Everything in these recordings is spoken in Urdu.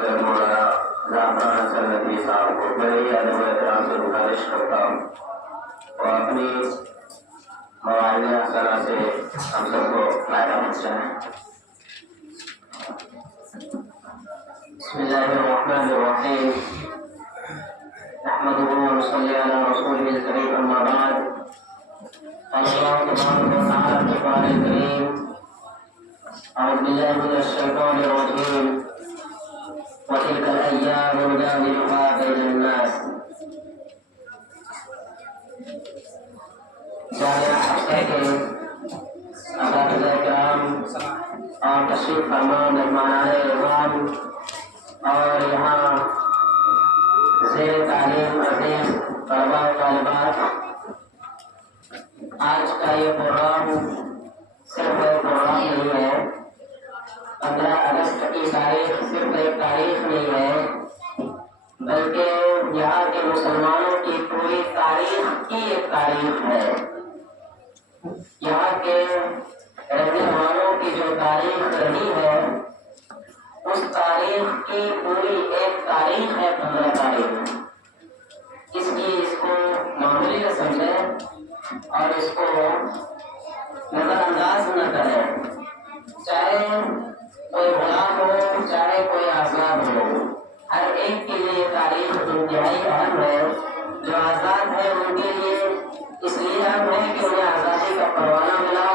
حضرت مولانا زعفران حسن ندوی صاحب کو بڑے ادب و احترام سے گزارش کرتا ہوں اور اپنی مواعظ حسنہ سے ہم سب کو فائدہ پہنچائیں۔ بسم اللہ الرحمن الرحیم، نحمده ونصلي على رسوله الكريم، اما بعد، قال الله تبارك وتعالى في القرآن الكريم: أعوذ بالله من الشيطان الرجيم، وتلك الأيام نداولها بين الناس۔ جامعہ حفصہ کے اساتذہ کرام اور تشریف فرما مہمانان اعزام اور یہاں زیر تعلیم عزیز طلباء و طالبات، آج کا یہ پروگرام صرف ایک پروگرام نہیں ہے، 15 اگست کی تاریخ صرف ایک تاریخ نہیں ہے، بلکہ یہاں کے مسلمانوں کی پوری تاریخ کی ایک تاریخ ہے۔ یہاں کے رہنے والوں کی جو تاریخ رہی ہے اس تاریخ کی پوری ایک تاریخ ہے 15 تاریخ۔ اس کو معمولی نہ سمجھیں اور اس کو نظر انداز نہ کریں، چاہے کوئی غلام ہو چاہے کوئی آزاد ہو، ہر ایک کے لیے تاریخ انتہائی اہم ہے۔ جو آزاد ہے ان کے لیے اس لیے اہم ہے کہ انہیں آزادی کا پروانہ ملا،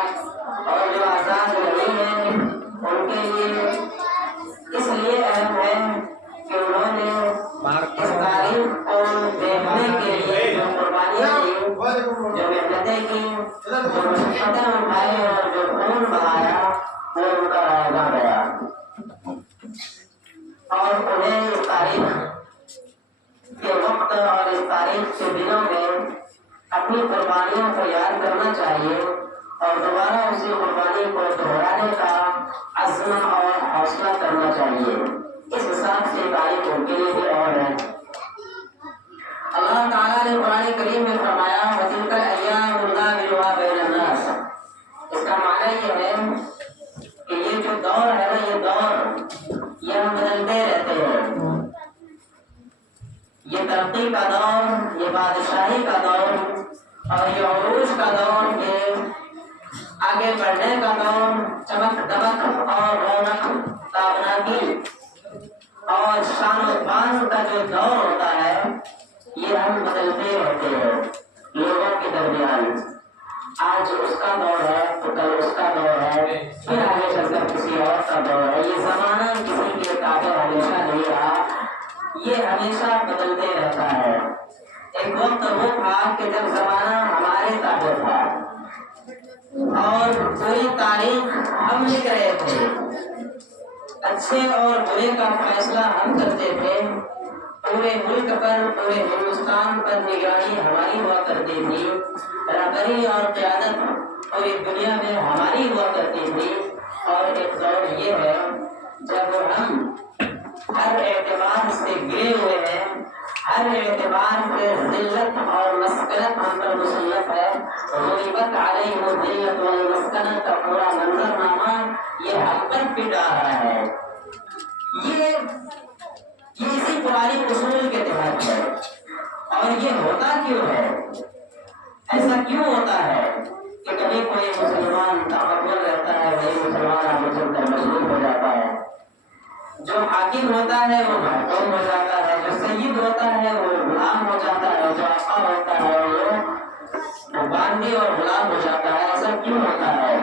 اور جو آزاد نہیں ہیں ان کے لیے اس لیے اہم ہے کہ انہوں نے اس تاریخ کو دیکھنے کے لیے جو قربانیاں دی، جو محنتیں کی، جو مشقتیں اٹھائی اور جو خون بہایا، وہ ان کا رائگاں گیا، اور انہیں اس تاریخ کے وقت اور اس تاریخ کے دنوں میں اپنی قربانیوں کو یاد کرنا چاہیے اور دوبارہ اسی قربانی کو دہرانے کا عزم اور حوصلہ کرنا چاہیے۔ اس حساب سے تاریخ ان کے لیے بھی اور ہے۔ اللہ تعالیٰ نے قرآن کریم میں فرمایا: وَتِلْكَ الْأَيَّامُ نُدَاوِلُهَا بَيْنَ النَّاسِ۔ اس کا معنی یہ ہے کہ یہ جو دور ہے نا، یہ دور یہ ہم بدلتے رہتے ہیں۔ یہ ترقی کا دور، یہ بادشاہی کا دور اور یہ عروج کا دور، یہ آگے بڑھنے کا دور، چمک دمک اور رونق تابناکی اور شان و بان کا جو دور ہوتا ہے، یہ ہم بدلتے رہتے ہیں لوگوں کے درمیان۔ آج اس کا دور ہے تو کل اس کا دور ہے، پھر آگے چل کر کسی اور کا دور ہے۔ یہ زمانہ کسی کے تابع ہمیشہ نہیں رہا، یہ ہمیشہ بدلتے رہتا ہے۔ ایک وقت وہ تھا کہ جب زمانہ ہمارے تابع تھا اور پوری تاریخ ہم لکھ رہے تھے، اچھے اور برے کا فیصلہ ہم کرتے تھے، پورے ملک پر، پورے ہندوستان پر نگرانی ہماری ہوا کرتی تھی، رہبری اور قیادت پوری دنیا میں ہماری ہوا کرتی تھی۔ اور ایک دور یہ ہے جب ہم ہر اعتبار سے گرے ہوئے ہیں، ہر اعتبار سے ذلت اور مسکنت ہم پر مسلط ہے۔ غلبت علیہم الذلۃ والمسکنۃ کا پورا منظرنامہ یہ ہم پر پٹ آ رہا ہے۔ یہ اسی پرانی اصول کے تحت ہے۔ اور یہ ہوتا کیوں ہے؟ ایسا کیوں ہوتا ہے کہ کبھی کوئی مسلمان طاقتور رہتا ہے، وہی مسلمان آگے چل کر مشہور ہو جاتا ہے، جو حاکم ہوتا ہے وہ محکوم ہو جاتا ہے، جو سید ہوتا ہے وہ غلام ہو جاتا ہے، جو آقا ہوتا ہے وہ باندھی اور غلام ہو جاتا ہے۔ ایسا کیوں ہوتا ہے؟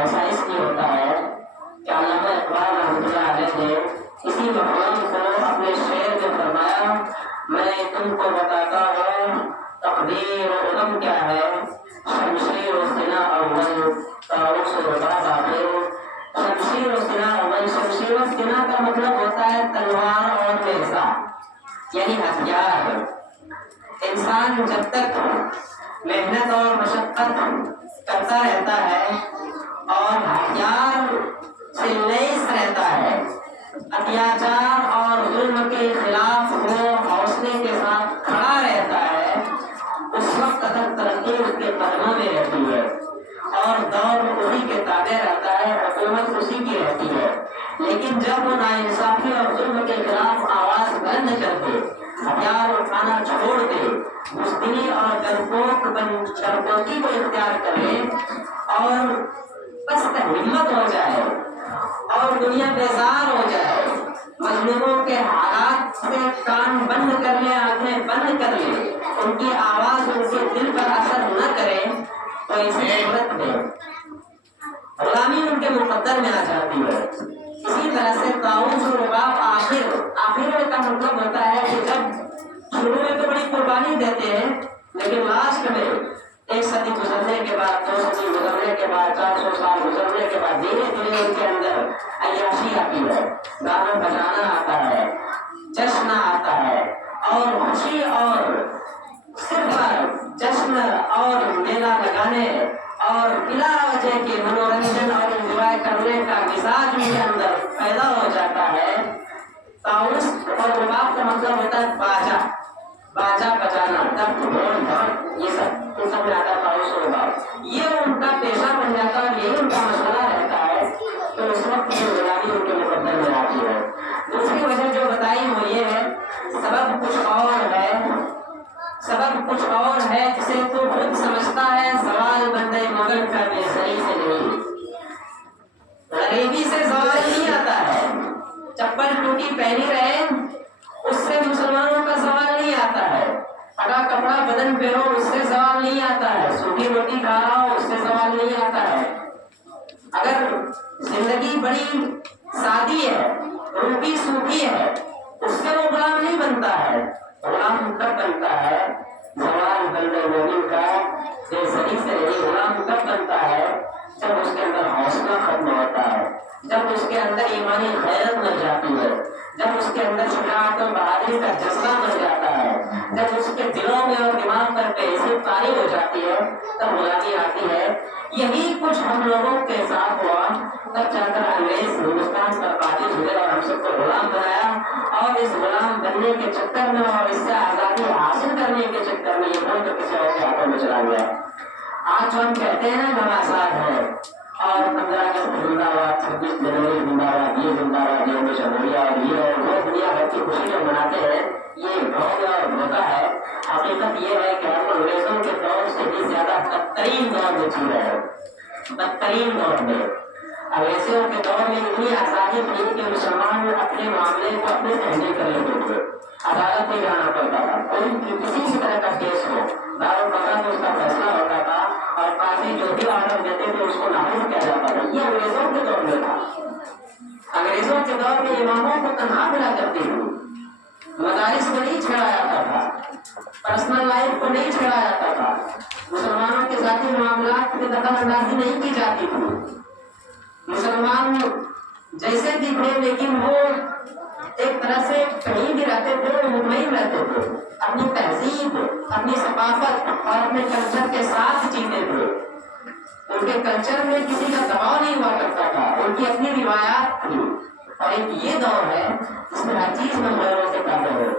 ایسا اس لیے ہوتا ہے کہ علامہ اقبال رحمۃ اللہ علیہ نے اسی مقام کو اپنے شعر میں فرمایا: میں تم کو بتاتا ہوں تقدیر و علم کیا ہے، شمشیر و سنا اول تاؤس و باب آخر۔ شمشیر و سنا اول، شمشیر و سنا کا مطلب ہوتا ہے تلوار اور نیزہ، یعنی ہتھیار۔ انسان جب تک محنت اور مشقت کرتا رہتا ہے اور ہتھیار سے لیس رہتا ہے، اتیاچار اور ظلم کے خلاف وہ حوصلے کے ساتھ کھڑا رہتا ہے، اس وقت تک ترقی اس کے قدموں میں رہتی ہے اور دور اسی کے تابع رہتا ہے، حکومت اسی کی رہتی ہے۔ لیکن جب وہ ناانصافی اور ظلم کے خلاف آواز بلند کر کے ہتھیار اٹھانا چھوڑ دے، بزدلی اور ڈرپوکی کو اختیار کرے اور پست ہمت ہو جائے اور دنیا بیزار ہو جائے، مظلوموں کے حالات سے کان بند کر لے، آنکھیں بند کر لے، ان کی آواز ان کے دل پر اثر نہ کرے، تو اسی صورت میں غلامی ان کے مقدر میں آ جاتی ہے۔ اسی طرح سے طاؤس و رباب آخر کا مطلب ہوتا ہے کہ جب شروع میں تو بڑی قربانی دیتے ہیں، لیکن لاسٹ میں 1 صدی گزرنے کے بعد، 2 صدی گزرنے کے بعد، 400 سال گزرنے کے بعد دھیرے دھیرے ان کے اندر عیاشی آتی ہے، گانا بجانا آتا ہے، جشن آتا ہے، اور خوشی اور صرف جشن اور میلہ لگانے اور بلا وجہ کے منورنجن اور انجوائے کرنے کا مزاج ان کے اندر پیدا ہو جاتا ہے۔ طاؤس اور رباب کا مطلب ہوتا ہے باجا بجانا، ڈھول، یہ سب ان سب میں آتا ہے طاؤس اور رباب۔ یہ ان کا پیشہ بن جاتا ہے اور یہی ان کا مشغلہ رہتا ہے، تو اس وقت یہ غلامی ان کے مقدر میں آتی ہے۔ دوسری وجہ جو بتائی وہ یہ ہے، سبب کچھ اور ہے جسے تو خود سمجھتا ہے، سوال بندے مغل کا بے سری سے نہیں، غریبی سے سوال نہیں آتا ہے، چپل ٹوٹی پہنی رہے اس سے مسلمانوں کا سوال نہیں آتا ہے، پھٹا کپڑا بدن پہ ہو اس سے سوال نہیں آتا ہے، سوکھی روٹی کھا رہا ہو اس سے سوال نہیں آتا ہے۔ اگر زندگی بڑی سادی ہے، روٹی سوکھی ہے، اس سے وہ غلام نہیں بنتا ہے۔ غلام کب بنتا ہے؟ زوال بندے مومن کا بے سری سے نہیں، غلام کب بنتا ہے؟ جب اس کے اندر حوصلہ ختم ہوتا ہے، جب اس کے اندر ایمانی غیرت مر جاتی ہے، جب اس کے اندر شجاعت و بہادری کا جذبہ مر جاتا ہے، جب اس کے دلوں میں اور دماغ پر بے طاری ہو جاتی ہے، تب غلامی آتی ہے۔ یہی کچھ ہم لوگوں کے ساتھ ہوا، تب جا کر انگریز ہندوستان پر قابض ہوئے اور ہم سب کو غلام بنایا، اور اس غلام بننے کے چکر میں اور اس سے آزادی حاصل کرنے کے چکر میں یہ ملک کسی اور کے ہاتھوں میں چلا گیا۔ آج ہم کہتے ہیں ہم آزاد ہیں، اور 15 اگست زندہ باد، 26 جنوری زندہ باد، یہ زندہ باد، یوم جمہوریہ اور یہ اور وہ دنیا بھر کی خوشی جو مناتے ہیں، یہ ڈھونگ اور دھوکہ ہے۔ حقیقت یہ ہے کہ ہم انگریزوں کے دور سے بھی زیادہ بدترین دور میں جی رہے ہیں، بدترین دور میں۔ انگریزوں کے دور میں اتنی آزادی تھی کہ مسلمان اپنے معاملے کو اپنے ہینڈل کر لیتے تھے، عدالت میں جانا پڑتا تھا، کوئی کسی بھی طرح کا کیس ہو، دارالفتا میں اس کا فیصلہ ہوتا تھا، اور قاضی جو بھی آرڈر دیتے تھے اس کو نافذ کیا جاتا تھا۔ یہ انگریزوں کے دور میں تھا۔ انگریزوں کے دور میں اماموں کو تنہا ملا کرتی تھی، مدارس کو نہیں چھیڑا جاتا تھا، پرسنل لائف کو نہیں چھیڑا جاتا تھا، مسلمانوں کے ذاتی معاملات میں دخل اندازی نہیں کی جاتی تھی۔ مسلمان جیسے دکھے لیکن وہ ایک طرح سے کہیں بھی رہتے تھے وہ مطمئن رہتے تھے، اپنی تہذیب، اپنی ثقافت اور اپنے کلچر کے ساتھ جیتے تھے۔ ان کے کلچر میں کسی کا دباؤ نہیں ہوا کرتا تھا، ان کی اپنی روایات تھی۔ اور ایک یہ دور ہے جس میں ہر چیز میں غیروں سے پیدا ہو،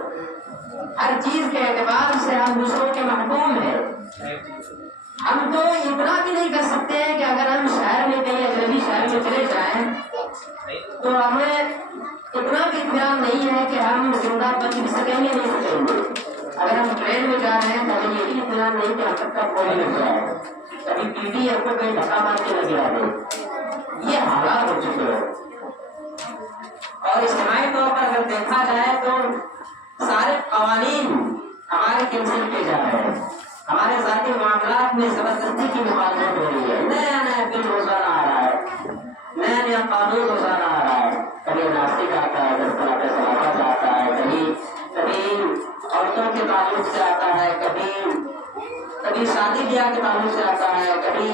ہر چیز کے اعتبار سے ہم دوسروں کے محکوم ہیں۔ ہم تو اتنا بھی نہیں کر سکتے ہیں کہ اگر ہم شہر میں کہیں اجنبی شہر میں چلے جائیں تو ہمیں اتنا بھی اطمینان نہیں ہے کہ ہم زندہ بچ بھی سکیں گے نہیں سکیں گے۔ اگر ہم ٹرین میں جا رہے ہیں تو ہمیں یہ بھی اطمینان نہیں کہ ہم تک کا گولی لگ جائے، کبھی پی ٹی ہم کو کہیں دھکا مار کے لگے آگے۔ یہ حالات ہو چکے ہیں۔ اور اجتماعی طور پر اگر دیکھا جائے تو سارے قوانین ہمارے کینسل کیے جا رہے ہیں، ہمارے ذاتی معاملات میں زبردستی کی مخالفت ہو رہی ہے، نیا نیا بل روزانہ آ رہا ہے، نیا نیا قانون روزانہ آ رہا ہے، کبھی ناسک آتا ہے، 10 طرح کے سلامت آتا ہے، کبھی عورتوں کے تعلق سے آتا ہے، کبھی شادی بیاہ کے تعلق سے آتا ہے، کبھی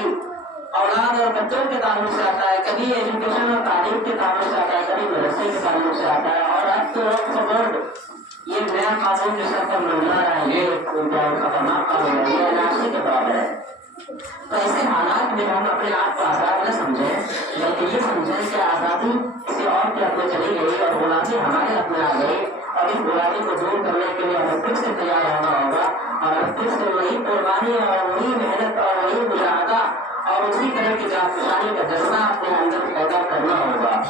اولاد اور بچوں کے تعلق سے آتا ہے، کبھی ایجوکیشن اور تعلیم کے تعلق سے آتا ہے، کبھی مدرسے کے تعلق سے آتا ہے، اور اب تو وقت بورڈ یہ نیا قانون جو سب پر منظور ہے، یہ خطرناک قانون ہے، یہ ناسک کے طور ہے۔ تو ایسے حالات میں ہم اپنے آپ کو آزاد نہ سمجھیں، بلکہ یہ سمجھیں کہ آزادی کسی اور کے ہاتھ میں چلی گئی اور غلامی ہمارے ہاتھ میں آ گئی، اور اس غلامی کو دور کرنے کے لیے ہمیں پھر سے تیار ہونا ہوگا، اور ہمیں پھر سے وہی قربانی اور وہی محنت اور وہی مجاہدہ اور اسی طرح کی جانفشانی کا جذبہ اپنے اندر پیدا کرنا ہوگا۔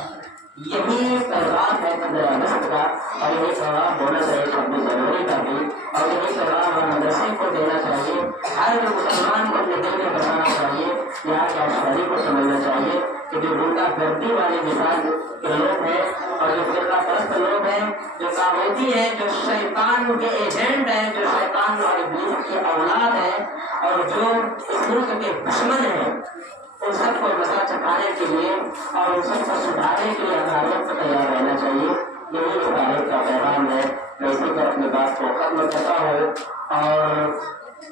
یہی پیغام ہے 15 اگست کا، اور یہی پیغام ہونا چاہیے 26 جنوری کا بھی، اور یہی پیغام ہم مدرسے کو دینا چاہیے، ہر مسلمان کو اپنے دل میں بتانا چاہیے، یہاں کے اشعری کو سمجھنا چاہیے کہ جو گنڈا گردی والے مثال کے لوگ ہیں اور جو فرقہ پرست لوگ ہیں، جو طاغوتی ہیں، جو شیطان کے ایجنٹ ہیں، جو شیطان اور ابلیس کی اولاد ہیں، اور جو اس ملک کے دشمن ہیں، ان سب کو مزہ چکھانے کے لیے اور ان سب کو سدھارنے کے لیے ہمارے کو تیار رہنا چاہیے۔ یہی اس تاریخ کا پیغام ہے۔ میں اسی پر اپنی بات کو ختم کرتا ہوں، اور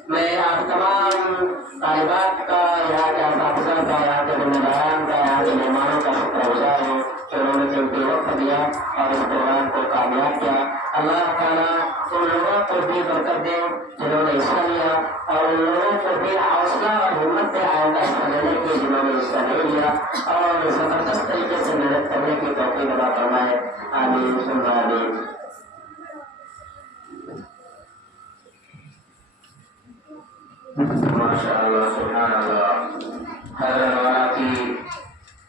میں آپ تمام طالبات کا، یہاں کے اساتذہ کا، یہاں کے ذمہ داران کا، یہاں کے مہمانوں کا شکر گزار ہوں کہ انہوں نے قیمتی وقت دیا اور اس پروگرام کو کامیاب کیا۔ اللہ تعالیٰ ان لوگوں کو بھی برکت دے جنہوں نے حصہ لیا، اور ان لوگوں کو بھی حوصلہ اور ہمت دے آئندہ حصہ لینے کی جنہوں نے حصہ نہیں لیا، اور زبردست طریقے سے محنت کرنے کی توفیق عطا فرمائے۔ آمین ثم آمین۔ ماشاء اللہ، سبحان اللہ۔